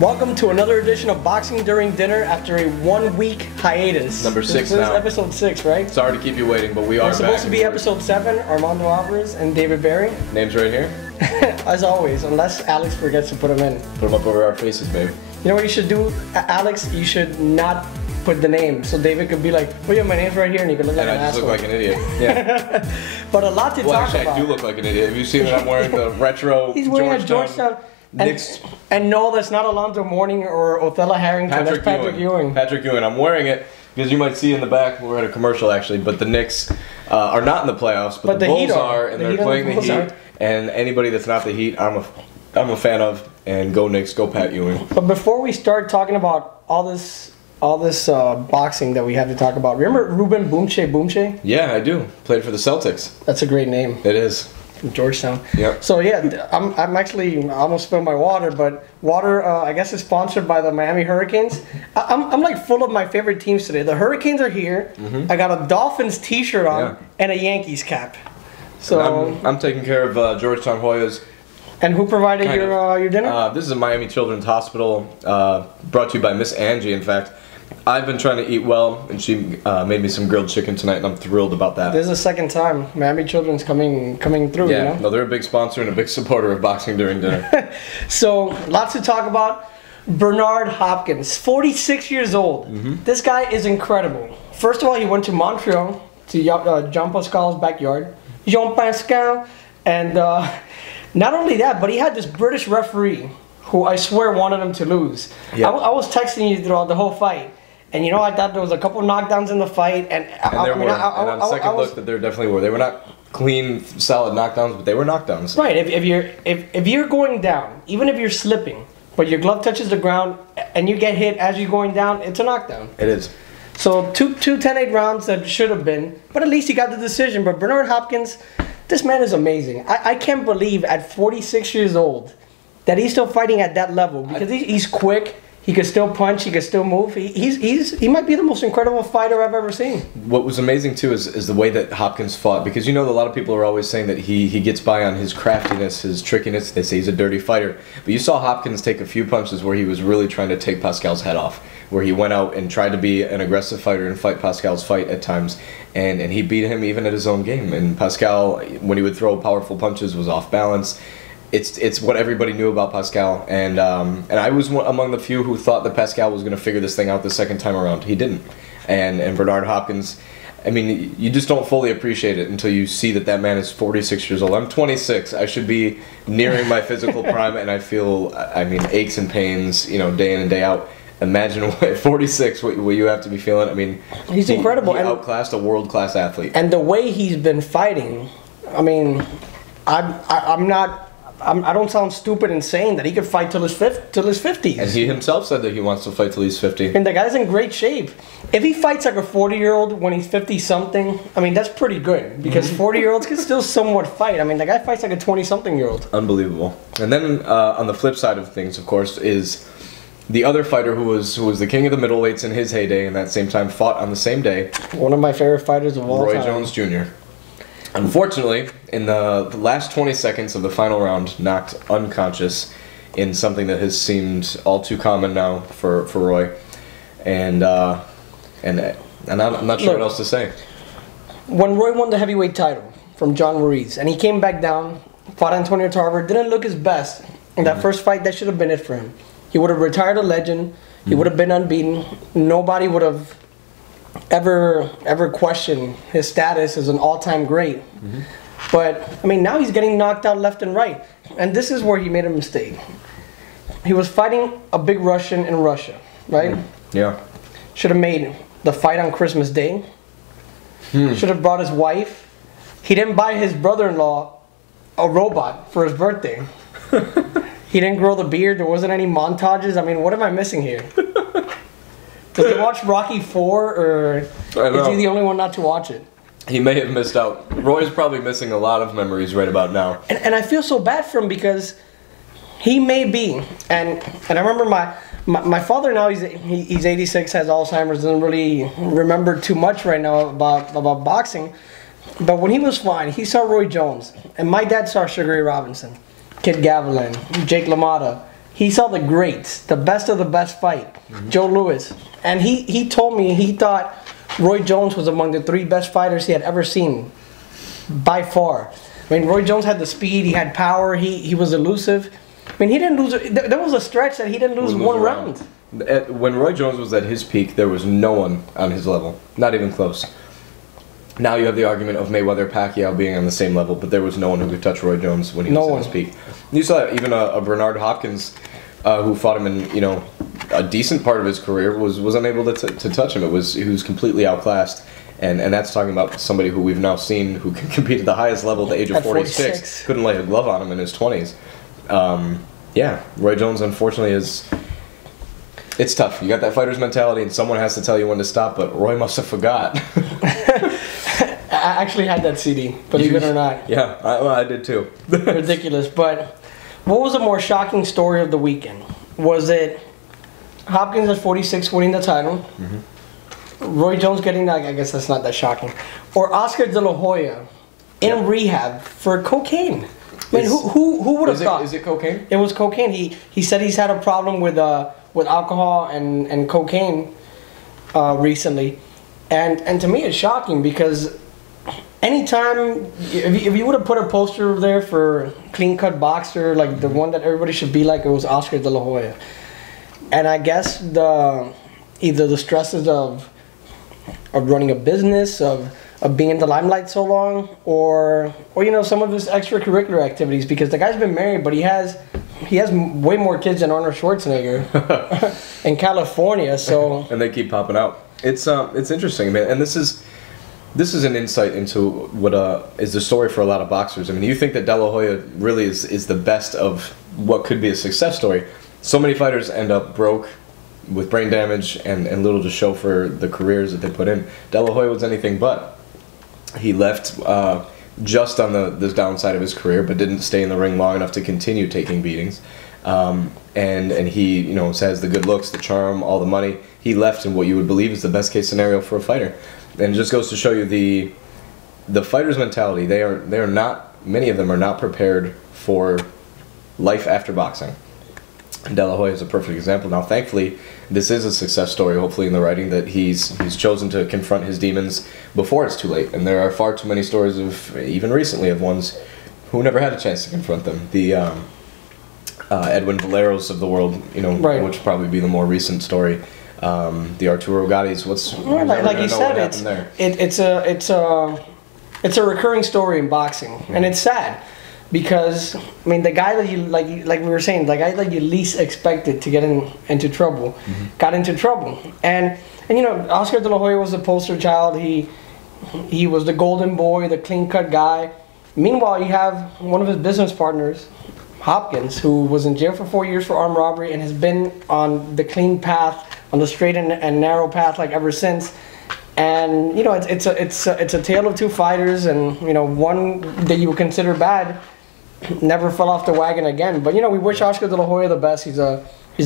Welcome to another edition of Boxing During Dinner after a 1-week hiatus. Number 6 this now. is episode 6, right? Sorry to keep you waiting, but we are It's supposed to be episode 7, Armando Alvarez and David Barry. Names right here. As always, unless Alex forgets to put them in. Put them up over our faces, babe. You know what you should do, Alex? You should not put the name, so David could be like, oh yeah, my name's right here, and you could look like And an I just asshole. look like an idiot. Yeah. But a lot to Well, talk actually, about. I do look like an idiot. Have you seen that I'm wearing the retro He's wearing a Georgetown. Knicks? And no, that's not Alonzo Mourning or Othello Harrington. That's Patrick Ewing. Patrick Ewing. I'm wearing it because you might see in the back, we're at a commercial actually, but the Knicks are not in the playoffs, but the Heat Bulls are, and The they're Heat playing the Bulls Heat. are. And anybody that's not the Heat, I'm a fan of. And go Knicks, go Pat Ewing. But before we start talking about all this boxing that we have to talk about, remember Ruben Boomche? Yeah, I do. Played for the Celtics. That's a great name. It is. From Georgetown. Yep. So yeah, I'm actually I almost spilled my water, but water I guess is sponsored by the Miami Hurricanes. I'm like full of my favorite teams today. The Hurricanes are here. I got a Dolphins T-shirt on and a Yankees cap. So I'm taking care of Georgetown Hoyas. And who provided your dinner? This is a Miami Children's Hospital, brought to you by Miss Angie. In fact, I've been trying to eat well, and she made me some grilled chicken tonight, and I'm thrilled about that. This is the second time Miami Children's coming through. Yeah, you know? no, they're a big sponsor and a big supporter of Boxing During Dinner. So, lots to talk about. Bernard Hopkins, 46 years old. This guy is incredible. First of all, he went to Montreal, to Jean Pascal's backyard. Jean Pascal. And not only that, but he had this British referee who I swear wanted him to lose. Yeah. I was texting you throughout the whole fight. And you know, I thought there was a couple knockdowns in the fight. And on second look, that there definitely were. They were not clean, solid knockdowns, but they were knockdowns. Right. If you're going down, even if you're slipping, but your glove touches the ground and you get hit as you're going down, it's a knockdown. It is. So two 10-8 rounds that should have been, but at least he got the decision. But Bernard Hopkins, this man is amazing. I can't believe at 46 years old that he's still fighting at that level because he's quick. He can still punch. He can still move. He might be the most incredible fighter I've ever seen. What was amazing too is the way that Hopkins fought, because you know a lot of people are always saying that he gets by on his craftiness, his trickiness. They say he's a dirty fighter, but you saw Hopkins take a few punches where he was really trying to take Pascal's head off, where he went out and tried to be an aggressive fighter and fight Pascal's fight at times, and he beat him even at his own game. And Pascal, when he would throw powerful punches, was off balance. It's what everybody knew about Pascal, and I was among the few who thought that Pascal was going to figure this thing out the second time around. He didn't, and Bernard Hopkins, I mean, you just don't fully appreciate it until you see that man is 46 years old. I'm 26. I should be nearing my physical prime, and I feel, I mean, aches and pains, you know, day in and day out. Imagine at 46 what you have to be feeling. I mean, he's incredible. He outclassed a world-class athlete. And the way he's been fighting, I mean, I don't sound stupid in saying that he could fight till his 50s. And he himself said that he wants to fight till he's 50. And the guy's in great shape. If he fights like a 40-year-old when he's 50-something, I mean, that's pretty good. Because 40-year-olds can still somewhat fight. I mean, the guy fights like a 20-something-year-old. Unbelievable. And then on the flip side of things, of course, is the other fighter who was the king of the middleweights in his heyday, and at the same time fought on the same day. One of my favorite fighters of all time. Roy Jones Jr. Unfortunately, in the last 20 seconds of the final round, knocked unconscious in something that has seemed all too common now for Roy, and I'm not sure what else to say. When Roy won the heavyweight title from John Ruiz, and he came back down, fought Antonio Tarver, didn't look his best in that first fight. That should have been it for him. He would have retired a legend. He would have been unbeaten. Nobody would have ever question his status as an all-time great. But I mean, now he's getting knocked out left and right, and this is where he made a mistake. He was fighting a big Russian in Russia, right? Yeah. Should have made the fight on Christmas Day. Should have brought his wife. He didn't buy his brother-in-law a robot for his birthday. He didn't grow the beard. There wasn't any montages. I mean, what am I missing here? Does he watch Rocky 4, or is he the only one not to watch it? He may have missed out. Roy's probably missing a lot of memories right about now. And I feel so bad for him because he may be. And I remember my father now, he's 86, has Alzheimer's, doesn't really remember too much right now about boxing. But when he was fine, he saw Roy Jones. And my dad saw Sugar Ray Robinson, Kid Gavilan, Jake LaMotta. he saw the greats, the best of the best fight, Joe Louis. And he told me he thought Roy Jones was among the 3 best fighters he had ever seen, by far. I mean, Roy Jones had the speed, he had power, he was elusive. I mean, he didn't lose. There was a stretch that he didn't lose one round. When Roy Jones was at his peak, there was no one on his level, not even close. Now you have the argument of Mayweather, Pacquiao being on the same level, but there was no one who could touch Roy Jones when he was at his peak. You saw even a Bernard Hopkins, who fought him in a decent part of his career, was unable to touch him. He was completely outclassed. And that's talking about somebody who we've now seen who can compete at the highest level at the age of 46. Couldn't lay a glove on him in his 20s. Yeah, Roy Jones, unfortunately, it's tough. You got that fighter's mentality, and someone has to tell you when to stop, but Roy must have forgot. I actually had that CD, believe it or not. Yeah, I did too. Ridiculous. But what was the more shocking story of the weekend? Was it Hopkins at 46 winning the title? Roy Jones getting that? I guess that's not that shocking. Or Oscar De La Hoya in rehab for cocaine. I mean, who would have thought? Is it cocaine? It was cocaine. He said he's had a problem with alcohol and cocaine recently, and to me it's shocking because anytime if you would have put a poster there for clean cut boxer, like the one that everybody should be like, it was Oscar De La Hoya. And I guess either the stresses of running a business, of being in the limelight so long, or some of his extracurricular activities, because the guy's been married, but he has way more kids than Arnold Schwarzenegger in California. So and they keep popping out. It's interesting, man, and this is an insight into what is the story for a lot of boxers. I mean, you think that De La Hoya really is the best of what could be a success story. So many fighters end up broke, with brain damage and little to show for the careers that they put in. De La Hoya was anything but. He left just on the downside of his career, but didn't stay in the ring long enough to continue taking beatings. And he has the good looks, the charm, all the money. He left in what you would believe is the best case scenario for a fighter. And it just goes to show you the fighter's mentality. They are not, many of them are not prepared for life after boxing. And De La Hoya is a perfect example. Now, thankfully, this is a success story, hopefully, in the writing, that he's chosen to confront his demons before it's too late. And there are far too many stories of, even recently, of ones who never had a chance to confront them. The Edwin Valeros of the world, right, which would probably be the more recent story. The Arturo Gattis, like you said, it's a recurring story in boxing, and it's sad. Because I mean, the guy that you like we were saying, the guy that you least expected to get into trouble, got into trouble, and Oscar De La Hoya was the poster child. He was the golden boy, the clean cut guy. Meanwhile, you have one of his business partners, Hopkins, who was in jail for 4 years for armed robbery and has been on the clean path, on the straight and narrow path, like ever since. And it's a tale of two fighters, and one that you would consider bad never fell off the wagon again. But we wish Oscar De La Hoya the best. He's a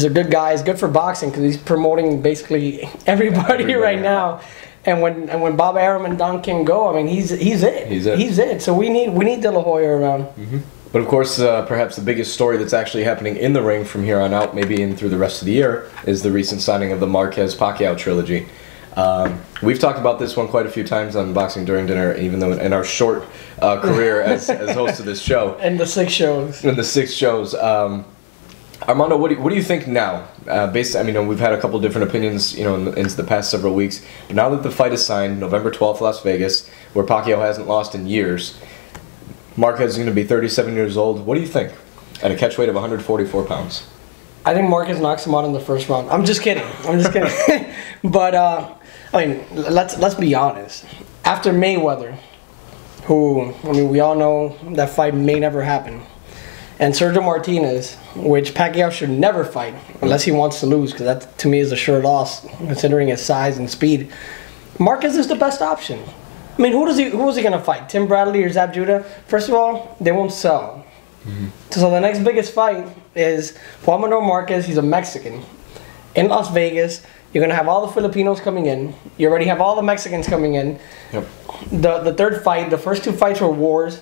good guy. He's good for boxing because he's promoting basically everybody right now. And when Bob Arum and Don King go, I mean, he's it. He's it. So we need De La Hoya around. But of course, perhaps the biggest story that's actually happening in the ring from here on out, maybe in through the rest of the year, is the recent signing of the Marquez-Pacquiao trilogy. We've talked about this one quite a few times on Boxing During Dinner, even though in our short career as host of this show. And the 6 shows. In the 6 shows. Armando, what do you think now? We've had a couple different opinions, into the past several weeks. But now that the fight is signed, November 12th, Las Vegas, where Pacquiao hasn't lost in years, Marquez is going to be 37 years old. What do you think? At a catch weight of 144 pounds. I think Marquez knocks him out in the first round. I'm just kidding. But let's be honest. After Mayweather, who we all know that fight may never happen, and Sergio Martinez, which Pacquiao should never fight unless he wants to lose, because that to me is a sure loss considering his size and speed. Marquez is the best option. I mean, who is he gonna fight? Tim Bradley or Zab Judah? First of all, they won't sell. So the next biggest fight is Juan Manuel Marquez. He's a Mexican in Las Vegas. You're gonna have all the Filipinos coming in. You already have all the Mexicans coming in. Yep. The third fight, the first 2 fights were wars.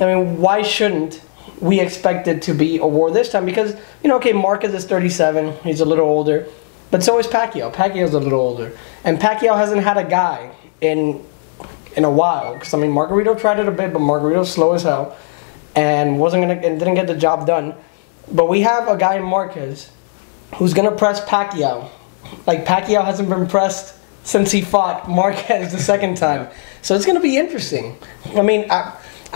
I mean, why shouldn't we expect it to be a war this time because, okay, Marquez is 37, he's a little older, but so is Pacquiao. Pacquiao's a little older. And Pacquiao hasn't had a guy in a while. Because, Margarito tried it a bit, but Margarito's slow as hell and didn't get the job done. But we have a guy in Marquez who's going to press Pacquiao. Like Pacquiao hasn't been pressed since he fought Marquez the second time. So it's going to be interesting.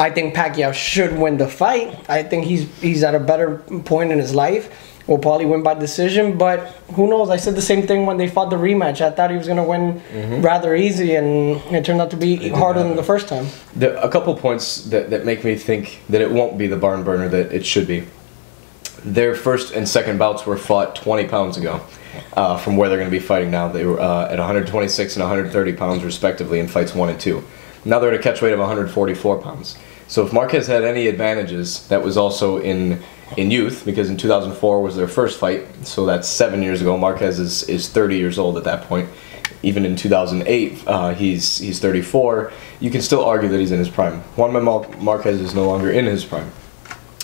I think Pacquiao should win the fight. I think he's at a better point in his life. Will probably win by decision, but who knows? I said the same thing when they fought the rematch. I thought he was going to win rather easy, and it turned out to be harder than the first time. A couple points that make me think that it won't be the barn burner that it should be. Their first and second bouts were fought 20 pounds ago from where they're going to be fighting now. They were at 126 and 130 pounds respectively in fights 1 and 2. Now they're at a catch weight of 144 pounds. So if Marquez had any advantages, that was also in youth, because in 2004 was their first fight, so that's 7 years ago. Marquez is 30 years old at that point. Even in 2008, he's 34. You can still argue that he's in his prime. Juan Manuel Marquez is no longer in his prime.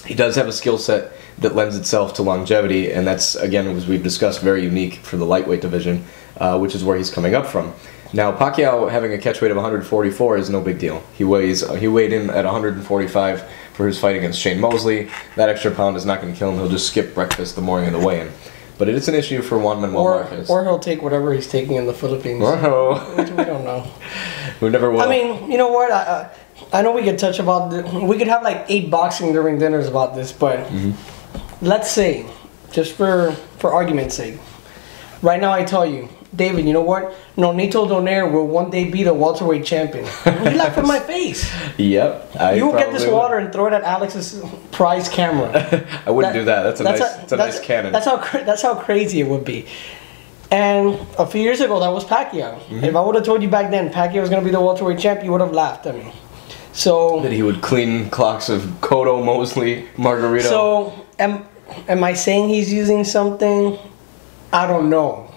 He does have a skill set that lends itself to longevity, and that's, again, as we've discussed, very unique for the lightweight division, which is where he's coming up from. Now, Pacquiao having a catch weight of 144 is no big deal. He weighed in at 145 for his fight against Shane Mosley. That extra pound is not going to kill him. He'll just skip breakfast the morning of the weigh-in. But it is an issue for Juan Manuel Marquez. Or he'll take whatever he's taking in the Philippines. Which we don't know. We never will. You know what? I know we could touch about we could have like 8 boxing during dinners about this, but let's say, just for argument's sake, right now I tell you, David, you know what? Nonito Donaire will one day be the welterweight champion. You laugh in my face. Yep. You will get this water and throw it at Alex's prize camera. I wouldn't do that. That's a nice cannon. That's how crazy it would be. And a few years ago, that was Pacquiao. If I would have told you back then Pacquiao was going to be the welterweight champ, you would have laughed at me. So that he would clean clocks of Cotto, Mosley, Margarito. So am I saying he's using something? I don't know.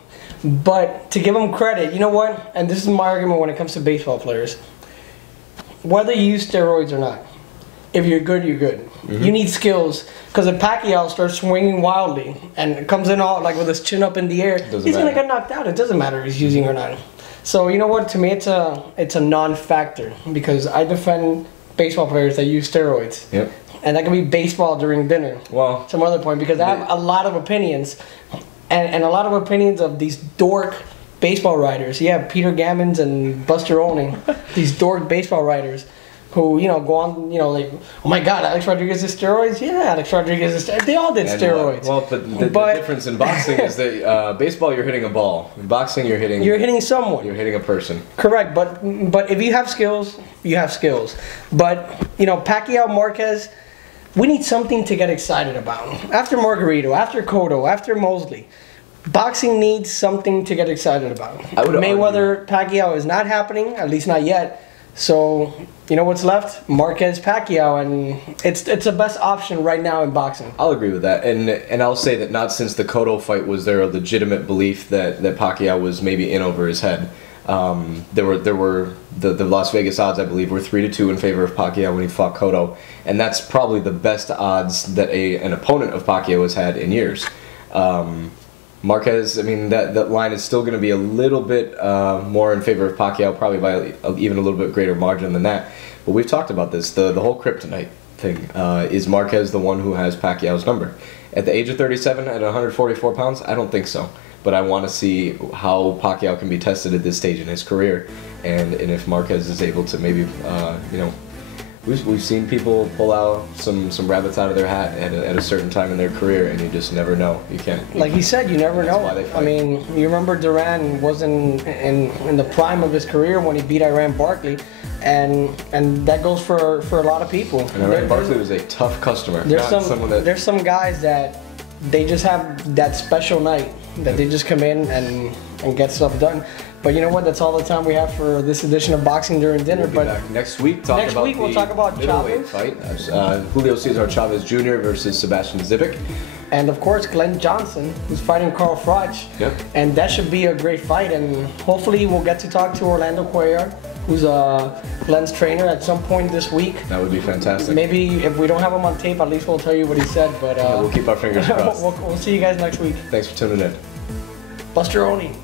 But to give him credit, you know what? And this is my argument when it comes to baseball players. Whether you use steroids or not, if you're good, you're good. You need skills. Because if Pacquiao starts swinging wildly and comes in all like with his chin up in the air, he's going to get knocked out. It doesn't matter if he's using or not. So you know what? To me, it's a non-factor because I defend baseball players that use steroids. Yep. And that can be baseball during dinner. Well, some other point because I have a lot of opinions. And a lot of opinions of these dork baseball writers. Yeah, Peter Gammons and Buster Olney. These dork baseball writers who, go on, like, oh my God, Alex Rodriguez did steroids? Yeah, Alex Rodriguez is steroids. They all did steroids. Well, but the difference in boxing is that baseball, you're hitting a ball. In boxing, you're hitting someone. You're hitting a person. Correct, but if you have skills, you have skills. But, Pacquiao, Marquez, we need something to get excited about. After Margarito, after Cotto, after Mosley, boxing needs something to get excited about. Mayweather Pacquiao is not happening, at least not yet. So, you know what's left? Marquez Pacquiao, and it's the best option right now in boxing. I'll agree with that, and I'll say that not since the Cotto fight was there a legitimate belief that Pacquiao was maybe in over his head. There were the Las Vegas odds, I believe, were 3-2 in favor of Pacquiao when he fought Cotto, and that's probably the best odds that an opponent of Pacquiao has had in years. Marquez, that line is still going to be a little bit more in favor of Pacquiao, probably by even a little bit greater margin than that. But we've talked about this, the whole kryptonite thing. Is Marquez the one who has Pacquiao's number? At the age of 37, at 144 pounds, I don't think so. But I want to see how Pacquiao can be tested at this stage in his career, and if Marquez is able to maybe, we've seen people pull out some rabbits out of their hat at a certain time in their career, and you just never know. You can't. Like he said, you never know. You remember Duran was in the prime of his career when he beat Iran Barkley, and that goes for a lot of people. And Iran Barkley was a tough customer. There's some guys that they just have that special night that they just come in and get stuff done. But you know what? That's all the time we have for this edition of Boxing During Dinner. We'll be back next week. We'll talk about Chavez fight. Julio Cesar Chavez Jr. versus Sebastian Zivic. And of course, Glenn Johnson, who's fighting Carl Froch. Yep. And that should be a great fight. And hopefully we'll get to talk to Orlando Cuellar, who's Glenn's trainer, at some point this week. That would be fantastic. Maybe if we don't have him on tape, at least we'll tell you what he said. But we'll keep our fingers crossed. we'll see you guys next week. Thanks for tuning in. Buster Oni.